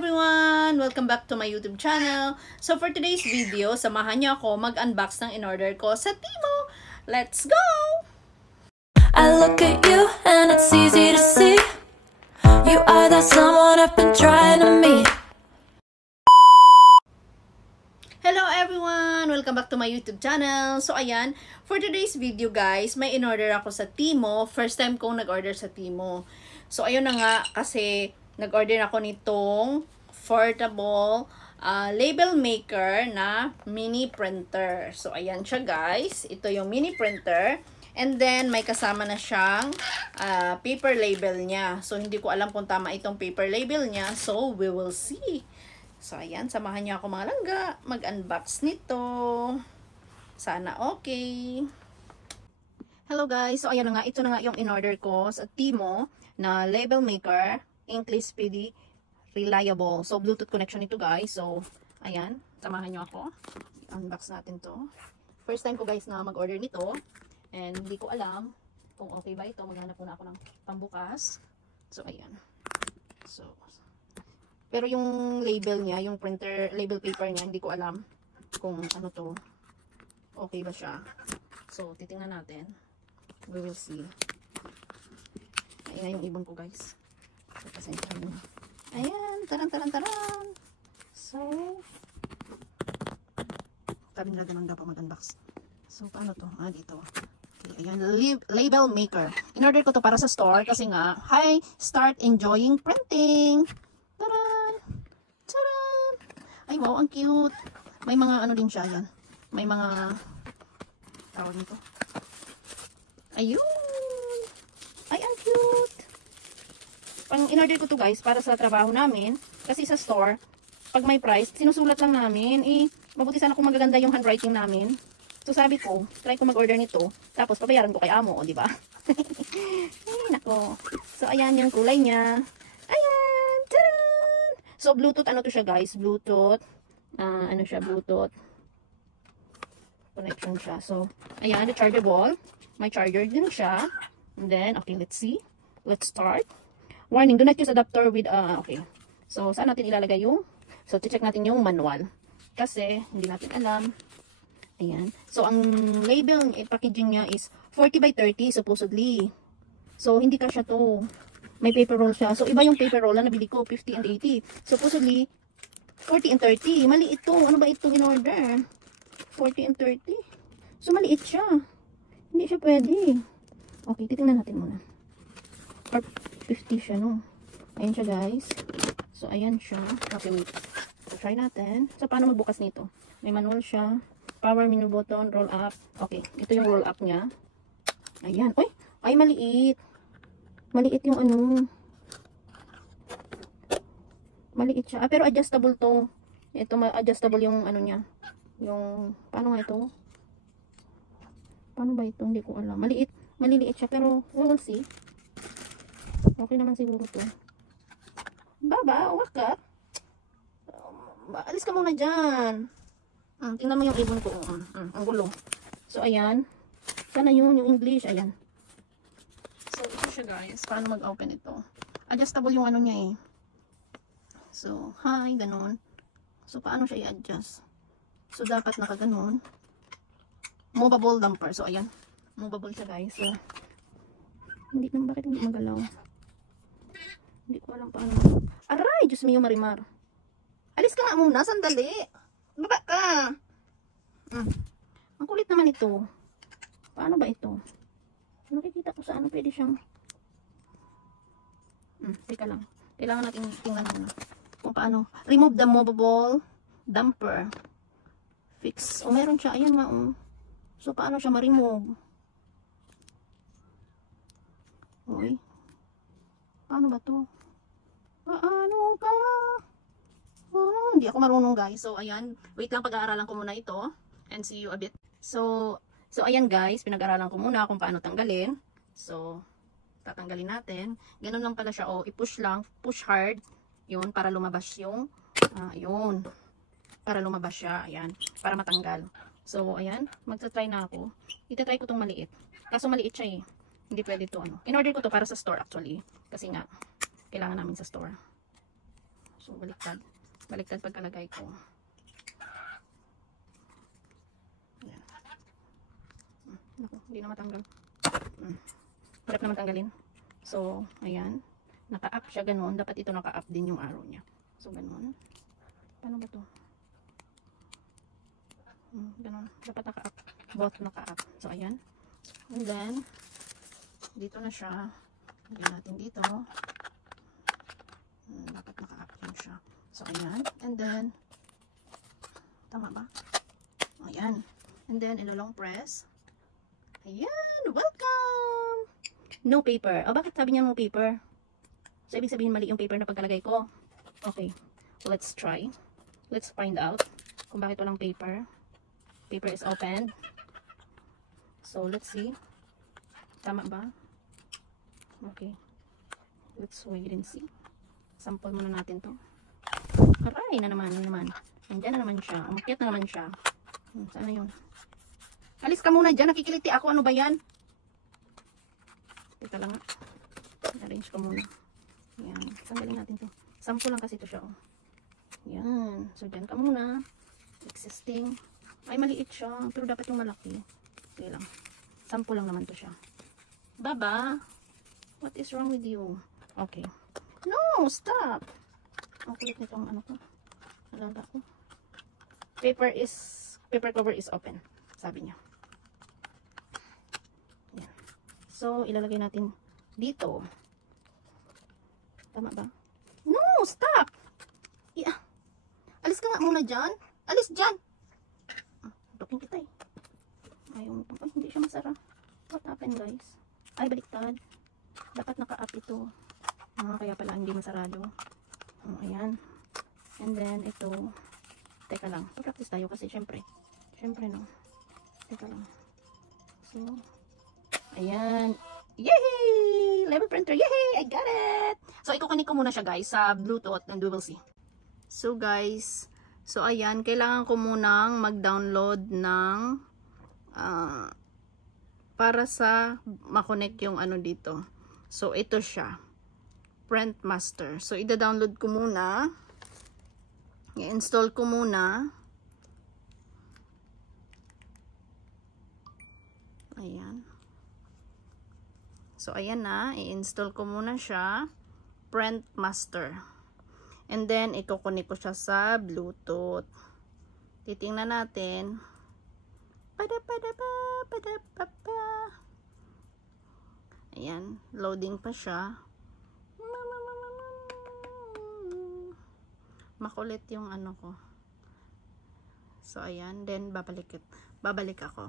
everyone! Welcome back to my YouTube channel. So for today's video, samahan niyo ako mag-unbox ng in-order ko sa Temu. Let's go! I look at you and it's easy to see you are that someone I've been trying to meet. Hello everyone! Welcome back to my YouTube channel. So ayan, for today's video guys, may in-order ako sa Temu. First time kong nag-order sa Temu. So ayun na nga, kasi nag-order ako nitong portable label maker na mini printer. So ayan siya guys. Ito yung mini printer. And then may kasama na siyang paper label niya. So hindi ko alam kung tama itong paper label niya. So we will see. So ayan, samahan niyo ako mga langga mag-unbox nito. Sana okay. Hello guys. So ayan na nga, ito na nga yung in-order ko sa Temu na label maker. English PD reliable. So, Bluetooth connection ito guys. So, ayan. Samahan nyo ako. Unbox natin to. First time ko guys na mag-order nito. And hindi ko alam kung okay ba ito. Maghanap muna ako ng pambukas. So, ayan. So, pero yung label niya, yung printer, label paper niya, hindi ko alam kung ano to. Okay ba siya. So, titingnan natin. We will see. Ayan yung ibon ko guys. Ayan, taran. So, sabi nila ganun dapat mag-unbox. So, paano to? Dito. Okay, ayan, label maker. In-order ko to para sa store kasi nga, hi, start enjoying printing. Taran! Taran! Ay, wow, ang cute. May mga ano din siya, yan. May mga tawag nito. Ayun! Ay, ang cute! Pang in-order ko to guys para sa trabaho namin. Kasi sa store, pag may price, sinusulat lang namin. Mabuti sana kung magaganda yung handwriting namin. So sabi ko, try ko mag-order nito. Tapos pabayaran ko kay amo, di ba? Ay, nako. So ayan yung kulay niya. Ayan! Taran! So Bluetooth, ano to siya guys? Bluetooth. Ano siya? Bluetooth. Connection siya. So, ayan, the chargeable. May charger din siya. And then, okay, let's see. Let's start. Warning, do not use adapter with, okay. So, saan natin ilalagay yung, so, check natin yung manual. Kasi, hindi natin alam. Ayan. So, ang label, packaging niya is 40 by 30, supposedly. So, hindi kasya to. May paper roll siya. So, iba yung paper roll na nabili ko, 50 and 80. Supposedly, 40 and 30. Mali ito. Ano ba itong in order? 40 and 30. So, maliit siya. Hindi siya pwede. Okay, titingnan natin muna. Or 50 siya, no? Ayan siya, guys. So, ayan siya. Okay, wait. So, try natin. So, paano magbukas nito? May manual siya. Power menu button, roll up. Okay, ito yung roll up niya. Ayan. Uy! Ay, maliit. Maliit yung ano. Maliit siya. Pero adjustable to. Ito, adjustable yung ano niya. Yung, paano nga ito? Paano ba ito? Hindi ko alam. Maliliit siya. Pero, we'll see. Okay naman siguro to. Baba, uwak ka. Alis ka muna dyan. Tingnan mo yung ibon ko. Ang gulo. So, ayan. Sana yun, yung English. Ayan. So, ito siya guys. Paano mag-open ito? Adjustable yung ano niya eh. So, hi, ganun. So, paano siya i-adjust? So, dapat nakaganon. Movable damper. So, ayan. Movable siya guys. So, bakit hindi magalaw? Hindi ko alam paano. Aray! Diyos mio, Marimar. Alis ka nga muna. Sandali. Baba ka. Ang kulit naman ito. Paano ba ito? Nakikita ko sa ano pwede siyang. Teka lang. Kailangan natin tingnan muna. Kung paano. Remove the movable damper. Fix. O, meron siya. Ayan nga. So, paano siya ma-remove? Uy. Paano ba to? Paano ka? Hindi ako marunong guys. So, ayan. Wait lang, pag-aaralan ko muna ito. And see you a bit. So ayan guys. Pinag-aaralan ko muna kung paano tanggalin. So, tatanggalin natin. Ganun lang pala siya. O, i-push lang. Push hard. Yun, para lumabas yung, yun. Para lumabas siya. Ayan. Para matanggal. So, ayan. Magta-try na ako. Ita-try ko tong maliit. Kaso maliit siya eh. Hindi pwede ito ano. In-order ko to para sa store actually. Kasi nga, kailangan namin sa store. So, So, baliktad. Baliktad pagkalagay ko. Ayan. Naku, hindi na matanggal. Harap naman tanggalin. So, ayan. Naka-up siya ganun. Dapat ito naka-up din yung arrow niya. So, ganun. Paano ba to? Ganun. Dapat naka-up. Both naka-up. So, ayan. And then, dito na siya. Lagyan natin dito. Dapat naka-up yun siya. So, ayan. And then, tama ba? Ayan. And then, ilo-long press. Ayan. Welcome! No paper. O, bakit sabi niya no paper? So, ibig sabihin mali yung paper na pagkalagay ko. Okay. Let's try. Let's find out kung bakit walang paper. Paper is open. So, let's see. Tama ba? Okay. Let's wait and see. Sample muna natin to. Aray na naman. Nandiyan na naman siya. Umakyat na naman siya. Saan na yun? Alis ka muna dyan. Nakikiliti ako. Ano ba yan? Teka lang nga. Arrange ko muna. Yan. Tanggalin natin to. Sample lang kasi to siya. Oh. Yan. So, dyan ka muna. Existing. Ay, maliit siya. Pero dapat yung malaki. Okay lang. Sample lang naman to siya. Baba. What is wrong with you? Okay. No! Stop! Ang kulit nitong ano ko. Alala ko. Paper cover is open. Sabi niya. Yan. So, ilalagay natin dito. Tama ba? No! Stop! Yeah. Alis ka nga muna dyan. Alis dyan! Tukin kita eh. Ayaw. Ay, hindi siya masara. What happened, guys? Ay, baliktad. Dapat naka-up ito. Kaya pala hindi masarado. Ayan. And then, ito. Teka lang. Practice tayo kasi syempre. Syempre, no. Teka lang. So, ayan. Yay! Level printer. Yay! I got it! So, ikukunik ko muna siya, guys, sa Bluetooth and we will see. So, guys. So, ayan. Kailangan ko munang mag-download ng para sa makonect yung ano dito. So, ito siya. Print Master. So, ida-download ko muna. I-install ko muna. Ayan. So, ayan na. I-install ko muna siya. Print Master. And then, ikukunik ko siya sa Bluetooth. Titingnan natin. Ayan, loading pa siya. Makulit yung ano ko. So, ayan, then babalik ako.